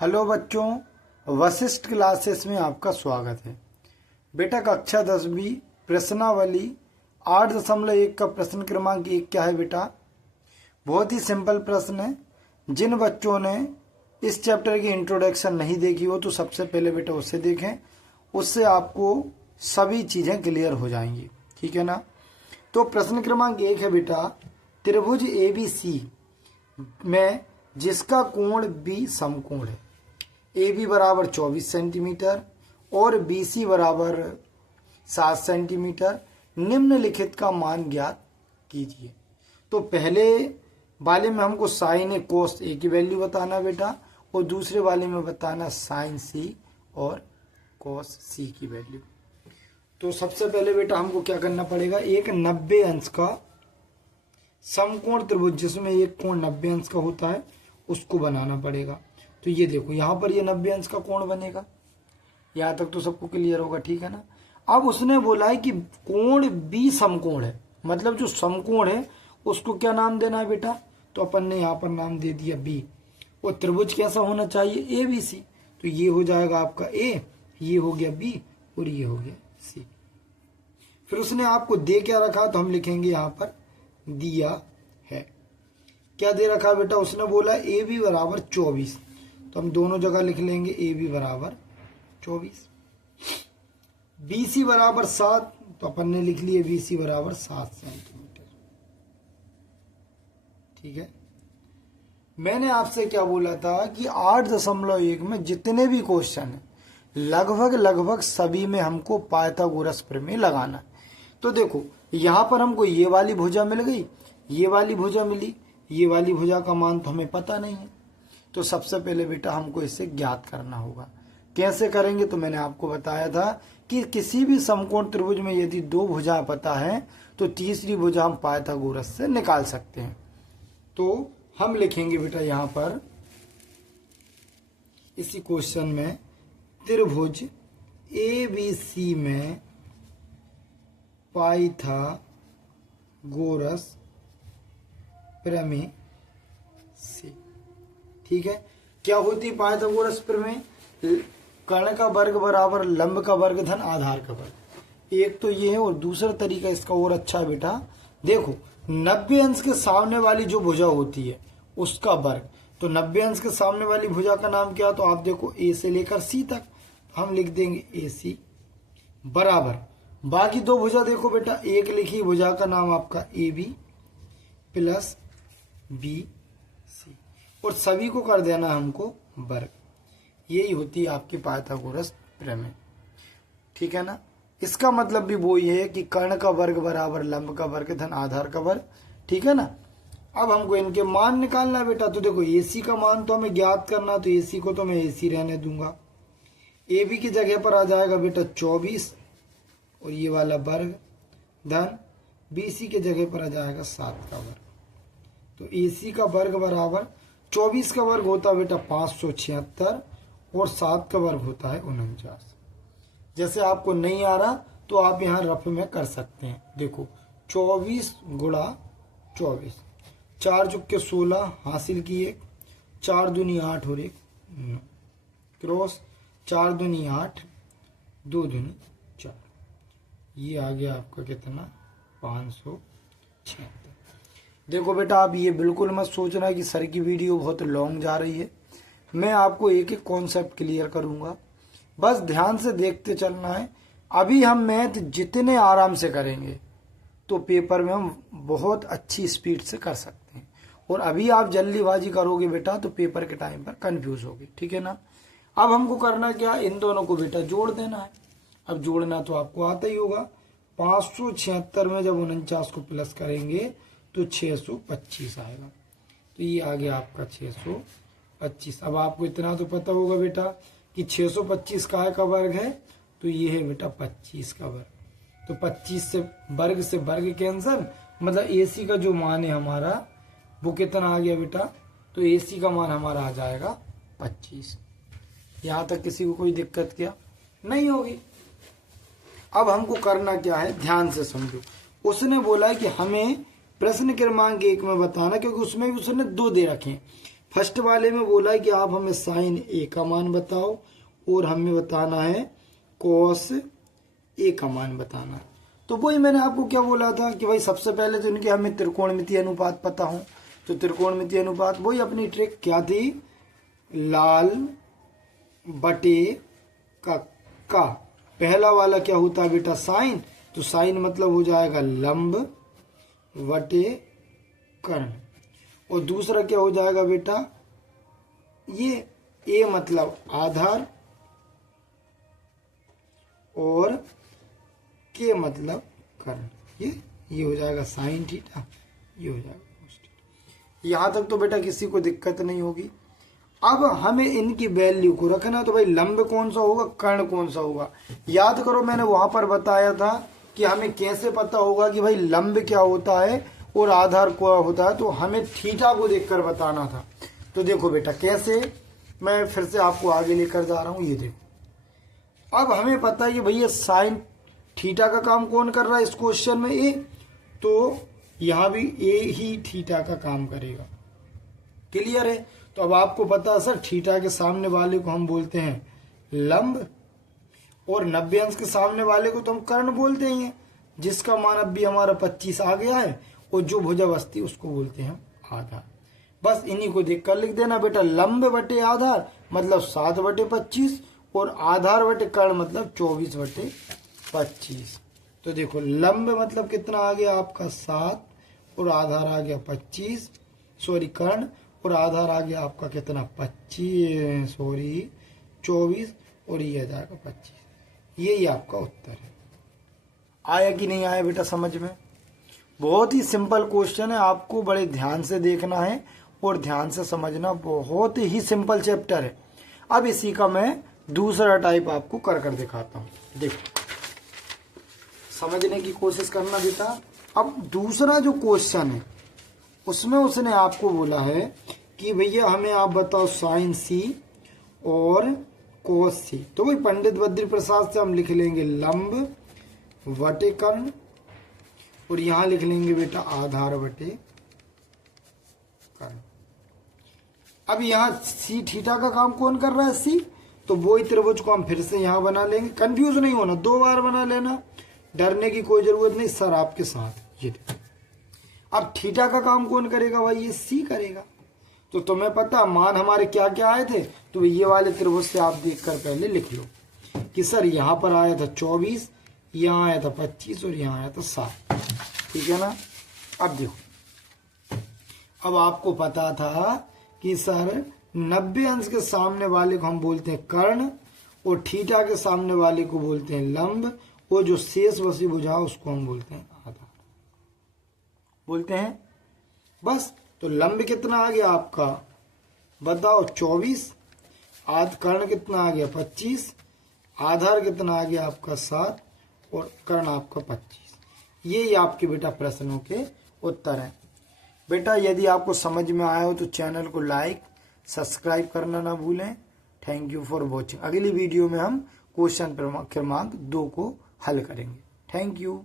Hello बच्चों, Vashishtha classes में आपका स्वागत है। बेटा कक्षा 10वीं प्रश्नावली 8.1 का प्रश्न क्रमांक 1 क्या है बेटा? बहुत ही सिंपल प्रश्न है। जिन बच्चों ने इस चैप्टर की इंट्रोडक्शन नहीं देखी हो तो सबसे पहले बेटा उसे देखें, उससे आपको सभी चीजें क्लियर हो जाएंगी, ठीक है ना। तो प्रश्न क्रमांक 1 है बेटा, त्रिभुज ABC में जिसका कोण B समकोण है, AB बराबर 24 सेंटीमीटर और BC बराबर 7 सेंटीमीटर, निम्नलिखित का मान ज्ञात कीजिए। तो पहले वाले में हमको साइन कोस A की वैल्यू बताना बेटा, और दूसरे वाले में बताना साइन C और कोस C की वैल्यू। तो सबसे पहले बेटा हमको क्या करना पड़ेगा, एक 90 अंश का समकोण त्रिभुज जिसमें एक कोण 90 अंश का होता है उसको बनाना पड़ेगा। तो ये देखो यहाँ पर ये 90 अंश का कोण बनेगा। यहाँ तक तो सबको क्लियर होगा, ठीक है ना। अब उसने बोला है कि कोण B समकोण है, मतलब जो समकोण है उसको क्या नाम देना है बेटा, तो अपन ने यहाँ पर नाम दे दिया B। और त्रिभुज कैसा होना चाहिए, ABC। तो ये हो जाएगा आपका A, ये हो गया B और ये हो गया C। फिर उसने आपको दे क्या रखा, तो हम लिखेंगे यहाँ पर दिया है। क्या दे रखा बेटा, उसने बोला AB बराबर 24, तो हम दोनों जगह लिख लेंगे AB बराबर 24। BC बराबर 7, तो अपन ने लिख लिया BC बराबर 7 सेंटीमीटर, ठीक है। मैंने आपसे क्या बोला था कि 8.1 में जितने भी क्वेश्चन है लगभग सभी में हमको पाइथागोरस प्रमेय लगाना है। तो देखो यहाँ पर हमको ये वाली भुजा मिल गई, ये वाली भुजा मिली, ये वाली भुजा का मान तो हमें पता नहीं है। तो सबसे पहले बेटा हमको इसे ज्ञात करना होगा। कैसे करेंगे, तो मैंने आपको बताया था कि किसी भी समकोण त्रिभुज में यदि दो भुजा पता है तो तीसरी भुजा हम पाइथागोरस से निकाल सकते हैं। तो हम लिखेंगे बेटा यहाँ पर इसी क्वेश्चन में त्रिभुज ABC में पाइथागोरस प्रमेय से, ठीक है। क्या होती है पाइथागोरस प्रमेय, कर्ण का वर्ग बराबर लंब का वर्ग धन आधार का वर्ग। एक तो ये है, और दूसरा तरीका इसका और अच्छा है बेटा, देखो 90 अंश के सामने वाली जो भुजा होती है उसका वर्ग। तो 90 अंश के सामने वाली भुजा का नाम क्या, तो आप देखो A से लेकर C तक हम लिख देंगे AC बराबर, बाकी दो भुजा देखो बेटा, एक लिखी भुजा का नाम आपका AB प्लस BC, और सभी को कर देना हमको वर्ग। यही होती है आपकी पाइथागोरस प्रमेय, ठीक है ना। इसका मतलब भी वो ही है कि कर्ण का वर्ग बराबर लंब का वर्ग धन आधार का वर्ग, ठीक है ना। अब हमको इनके मान निकालना है बेटा। तो देखो AC का मान तो हमें ज्ञात करना, तो AC को तो मैं AC रहने दूंगा। AB की जगह पर आ जाएगा बेटा 24 और ये वाला वर्ग धन BC के जगह पर आ जाएगा 7 का वर्ग। तो AC का वर्ग बराबर 24 का वर्ग होता है बेटा 576 और 7 का वर्ग होता है 49। जैसे आपको नहीं आ रहा तो आप यहाँ रफ में कर सकते हैं। देखो 24 गुणा 24, 4 चुक्के 16 हासिल किए, 4 दूनी 8 और 1 9, क्रॉस 4 दूनी 8, 2 दूनी 4, ये आ गया आपका कितना 576। देखो बेटा आप ये बिल्कुल मत सोचना कि सर की वीडियो बहुत लॉन्ग जा रही है। मैं आपको एक एक कॉन्सेप्ट क्लियर करूंगा, बस ध्यान से देखते चलना है। अभी हम मैथ जितने आराम से करेंगे तो पेपर में हम बहुत अच्छी स्पीड से कर सकते हैं, और अभी आप जल्दीबाजी करोगे बेटा तो पेपर के टाइम पर कंफ्यूज होगे, ठीक है ना। अब हमको करना क्या, इन दोनों को बेटा जोड़ देना है। अब जोड़ना तो आपको आता ही होगा। 576 में जब 49 को प्लस करेंगे तो 625 आएगा। तो ये आ गया आपका 625। अब आपको इतना तो पता होगा बेटा कि 625 काय का वर्ग है, तो ये है बेटा 25 का वर्ग। तो 25 से वर्ग कैंसिल, मतलब AC का जो मान है हमारा वो कितना आ गया बेटा, तो AC का मान हमारा आ जाएगा 25। यहाँ तक किसी को कोई दिक्कत क्या नहीं होगी। अब हमको करना क्या है, ध्यान से समझो। उसने बोला है कि हमें प्रश्न क्रमांक 1 में बताना, क्योंकि उसमें भी उसने 2 दे रखे हैं। फर्स्ट वाले में बोला है कि आप हमें साइन ए का मान बताओ और हमें बताना है कॉस ए का मान बताना है। तो वही मैंने आपको क्या बोला था कि भाई सबसे पहले तो इनके हमें त्रिकोणमितीय अनुपात पता हो। तो त्रिकोणमितीय अनुपात वही अपनी ट्रिक क्या थी, लाल बटे का पहला वाला क्या होता है बेटा साइन, तो साइन मतलब हो जाएगा लंब बटे कर्ण, और दूसरा क्या हो जाएगा बेटा ये ए मतलब आधार और के मतलब कर्ण, ये हो जाएगा साइन थीटा, ये हो जाएगा cos थीटा। यहां तक तो बेटा किसी को दिक्कत नहीं होगी। अब हमें इनकी वैल्यू को रखना, तो भाई लंब कौन सा होगा, कर्ण कौन सा होगा। याद करो मैंने वहां पर बताया था कि हमें कैसे पता होगा कि भाई लंब क्या होता है और आधार क्या होता है, तो हमें थीटा को देखकर बताना था। तो देखो बेटा कैसे, मैं फिर से आपको आगे लेकर जा रहा हूं। ये देखो अब हमें पता है कि भैया साइन थीटा का काम कौन कर रहा है इस क्वेश्चन में, ए, तो यहां भी ए ही थीटा का काम करेगा। क्लियर है। तो अब आपको पता है सर थीटा के सामने वाले को हम बोलते हैं लंब और 90 अंश के सामने वाले को तो हम कर्ण बोलते हैं, जिसका मान अब भी हमारा 25 आ गया है, और जो भुजावस्थी उसको बोलते हैं आधार। बस इन्हीं को देख कर लिख देना बेटा, लंब बटे आधार मतलब 7 बटे 25 और आधार बटे कर्ण मतलब 24 बटे 25। तो देखो लंब मतलब कितना आ गया आपका 7 और आधार आ गया 25, सॉरी कर्ण, और आधार आ गया आपका कितना 24 और ये आ जाएगा 25। यही आपका उत्तर है। आया कि नहीं आया बेटा समझ में। बहुत ही सिंपल क्वेश्चन है, आपको बड़े ध्यान से देखना है और ध्यान से समझना। बहुत ही सिंपल चैप्टर है। अब इसी का मैं दूसरा टाइप आपको कर दिखाता हूं। देखो समझने की कोशिश करना बेटा। अब दूसरा जो क्वेश्चन है उसमें उसने आपको बोला है कि भैया हमें आप बताओ साइन सी और कोस सी। तो भाई पंडित बद्री प्रसाद से हम लिख लेंगे लंब बटे कर्ण, और यहां लिख लेंगे बेटा आधार बटे कर्ण। अब यहां सी थीटा का काम कौन कर रहा है, सी, तो वो ही त्रिभुज को हम फिर से यहां बना लेंगे। कंफ्यूज नहीं होना, 2 बार बना लेना, डरने की कोई जरूरत नहीं, सर आपके साथ। ये अब थीटा का काम कौन करेगा भाई, ये सी करेगा। तो तुम्हें पता मान हमारे क्या क्या आए थे, तो ये वाले त्रिभुज से आप देखकर पहले लिख लो कि सर यहाँ पर आया था 24, यहाँ आया था 25 और यहाँ आया था 7। ठीक है ना। अब देखो अब आपको पता था कि सर 90 अंश के सामने वाले को हम बोलते हैं कर्ण और थीटा के सामने वाले को बोलते हैं लंब, और जो शेष बची भुजा उसको हम बोलते हैं आधार, बोलते हैं। बस तो लंब कितना आ गया आपका बताओ 24, कर्ण कितना आ गया 25, आधार कितना आ गया आपका 7 और कर्ण आपका 25। ये आपके बेटा प्रश्नों के उत्तर हैं। बेटा यदि आपको समझ में आया हो तो चैनल को लाइक सब्सक्राइब करना ना भूलें। Thank you for watching. अगली वीडियो में हम क्वेश्चन क्रमांक 2 को हल करेंगे। Thank you.